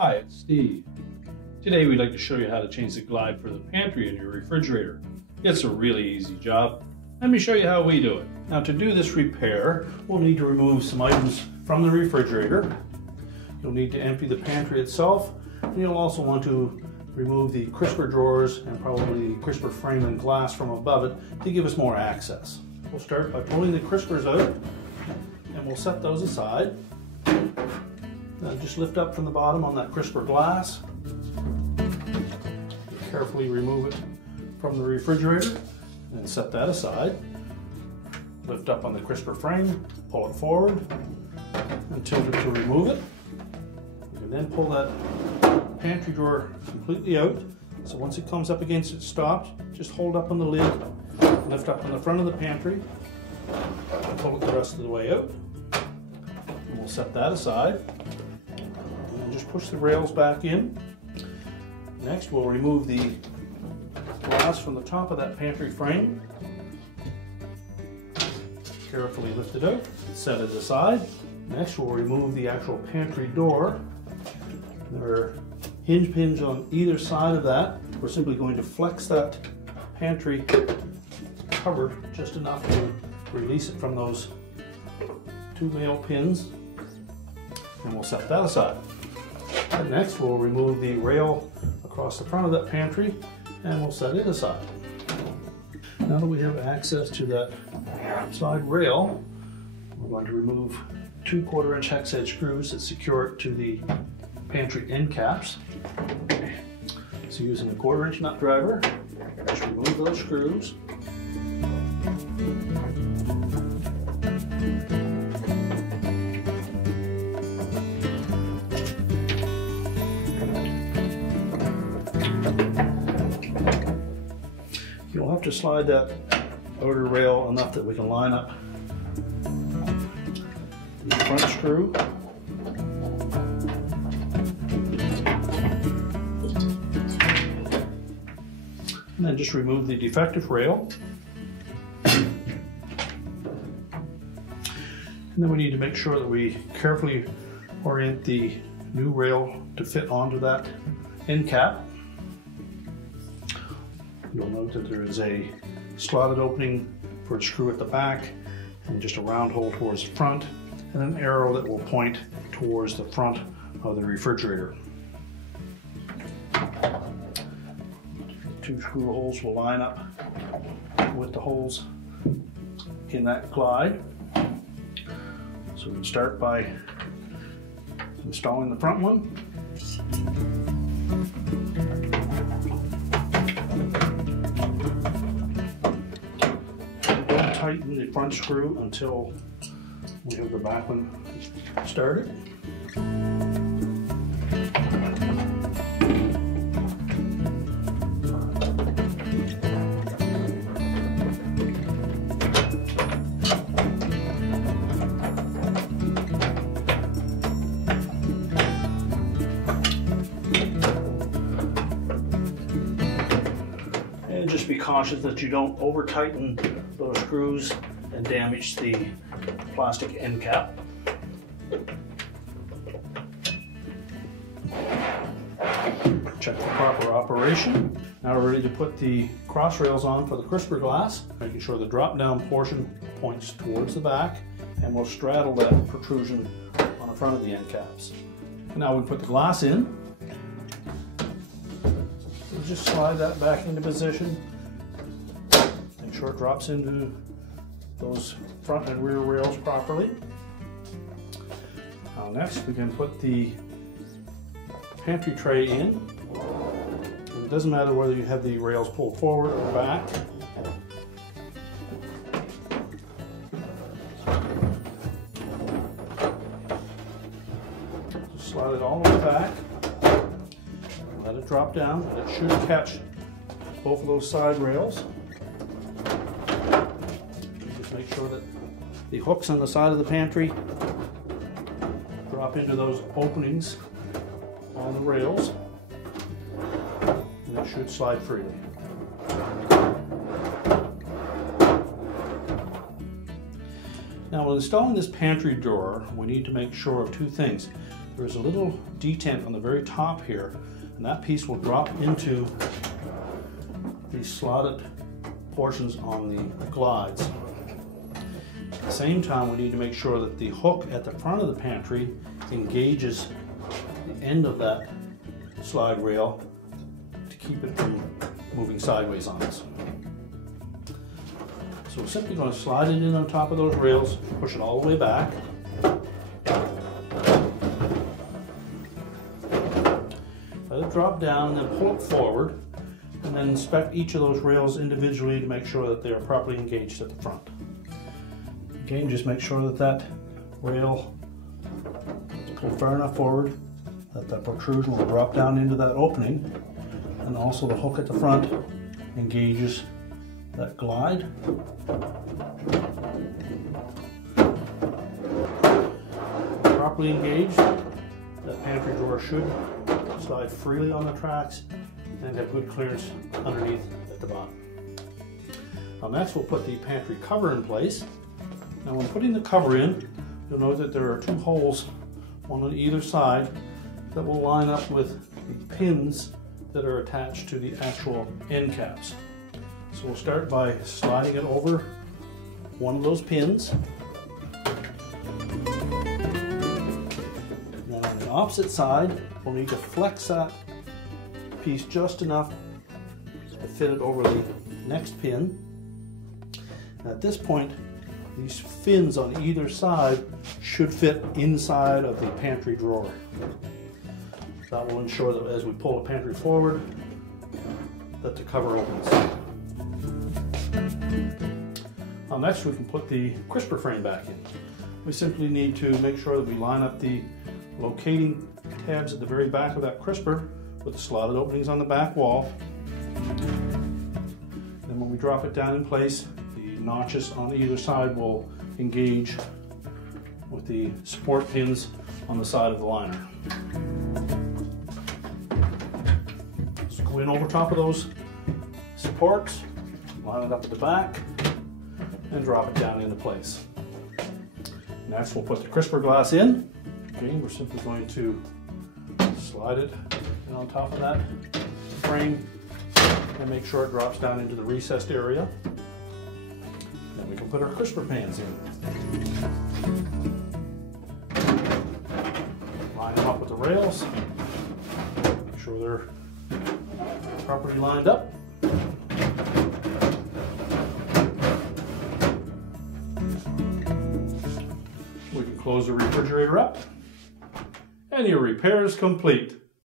Hi, it's Steve. Today we'd like to show you how to change the glide for the pantry in your refrigerator. It's a really easy job. Let me show you how we do it. Now to do this repair, we'll need to remove some items from the refrigerator. You'll need to empty the pantry itself, and you'll also want to remove the crisper drawers and probably the crisper frame and glass from above it to give us more access. We'll start by pulling the crispers out, and we'll set those aside. Now just lift up from the bottom on that crisper glass. Carefully remove it from the refrigerator and set that aside. Lift up on the crisper frame, pull it forward and tilt it to remove it. You can then pull that pantry drawer completely out. So once it comes up against it stops, just hold up on the lid, lift up on the front of the pantry, pull it the rest of the way out. And we'll set that aside. And just push the rails back in. Next, we'll remove the glass from the top of that pantry frame. Carefully lift it out, set it aside. Next, we'll remove the actual pantry door. There are hinge pins on either side of that. We're simply going to flex that pantry cover just enough to release it from those two male pins, and we'll set that aside. And next, we'll remove the rail across the front of that pantry, and we'll set it aside. Now that we have access to that side rail, we're going to remove 2 1/4-inch hex head screws that secure it to the pantry end caps. So using a 1/4-inch nut driver, just remove those screws. You'll have to slide that outer rail enough that we can line up the front screw. And then just remove the defective rail. And then we need to make sure that we carefully orient the new rail to fit onto that end cap. You'll note that there is a slotted opening for a screw at the back and just a round hole towards the front, and an arrow that will point towards the front of the refrigerator. 2 screw holes will line up with the holes in that glide. So we'll start by installing the front one. Don't tighten the front screw until we have the back one started. And just be cautious that you don't over tighten those screws and damage the plastic end cap. Check for proper operation. Now we're ready to put the cross rails on for the crisper glass, making sure the drop down portion points towards the back, and we'll straddle that protrusion on the front of the end caps. And now we put the glass in. We'll just slide that back into position. Make sure it drops into those front and rear rails properly. Now next we can put the pantry tray in. And it doesn't matter whether you have the rails pulled forward or back. Just slide it all the way back. Let it drop down. It should catch both of those side rails. Make sure that the hooks on the side of the pantry drop into those openings on the rails, and it should slide freely. Now, when installing this pantry drawer, we need to make sure of 2 things. there's a little detent on the very top here, and that piece will drop into these slotted portions on the glides. At the same time, we need to make sure that the hook at the front of the pantry engages the end of that slide rail to keep it from moving sideways on us. So we're simply going to slide it in on top of those rails, push it all the way back. Let it drop down, and then pull it forward, and then inspect each of those rails individually to make sure that they are properly engaged at the front. Again, just make sure that that rail is pulled far enough forward that that protrusion will drop down into that opening, and also the hook at the front engages that glide. Properly engaged, that pantry drawer should slide freely on the tracks and have good clearance underneath at the bottom. Now next we'll put the pantry cover in place. Now when putting the cover in, you'll note that there are two holes, one on either side, that will line up with the pins that are attached to the actual end caps. So we'll start by sliding it over one of those pins. And then on the opposite side, we'll need to flex that piece just enough to fit it over the next pin. And at this point, these fins on either side should fit inside of the pantry drawer. That will ensure that as we pull the pantry forward, that the cover opens. Now next we can put the crisper frame back in. We simply need to make sure that we line up the locating tabs at the very back of that crisper with the slotted openings on the back wall. Then when we drop it down in place, the notches on either side will engage with the support pins on the side of the liner. So go in over top of those supports, line it up at the back, and drop it down into place. Next we'll put the crisper glass in. Again, we're simply going to slide it in on top of that frame and make sure it drops down into the recessed area. Then we can put our crisper pans in. Line them up with the rails. Make sure they're properly lined up. We can close the refrigerator up, and your repair is complete.